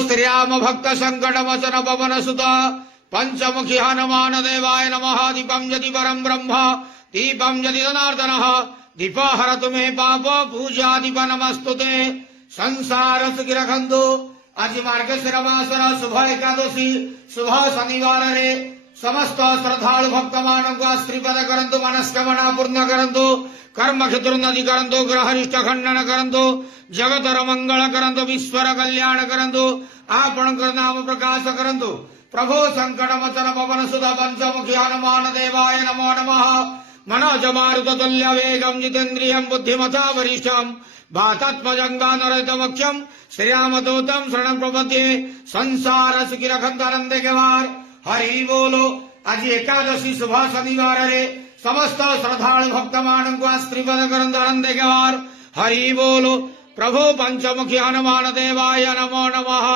श्रीराम भक्त संकट वचन पवन सुत पंचमुखी हनुमान देवाय नमः। दीपम यदि परम ब्रह्म दीपम यदि जनार्दन दीप हरतु मे पाप पूजा दीप नमस्तुते। संसार सुखी रखंतु। आज मार्गशीर मासर शुभ एकादशी शुभ शनिवार रे समस्त श्रद्धालु भक्त मान को आशीर्वाद करंतु मनस्कामना पूर्ण करंतु कर्म क्षेत्रोन्नति करंतु ग्रहरिष्ठ खंडन करंतु जगतर मंगल करंतु विश्वर कल्याण करंतु आपण नाम प्रकाश करंतु। प्रभो संकट मोचन पवन सुत पंचमुखी हनुमान देवाय नमो नमः। मनोज मारुत तुल्य वेगम जितेन्द्रियं बुद्धिमता वरिष्ठम भातात्मजं वानरहितमुख्यं श्रीरामदूतं शरणं प्रपद्ये। संसार सुखी रखंतु आनंदे के वार। हरि बोलो। आज एकादशी शुभ शनिवार रे समस्त श्रद्धालु भक्त मान को आशीर्वाद करंतु आनंदे के वार। हरि बोलो। प्रभु पंचमुखी हनुमान देवाय नमो नमः।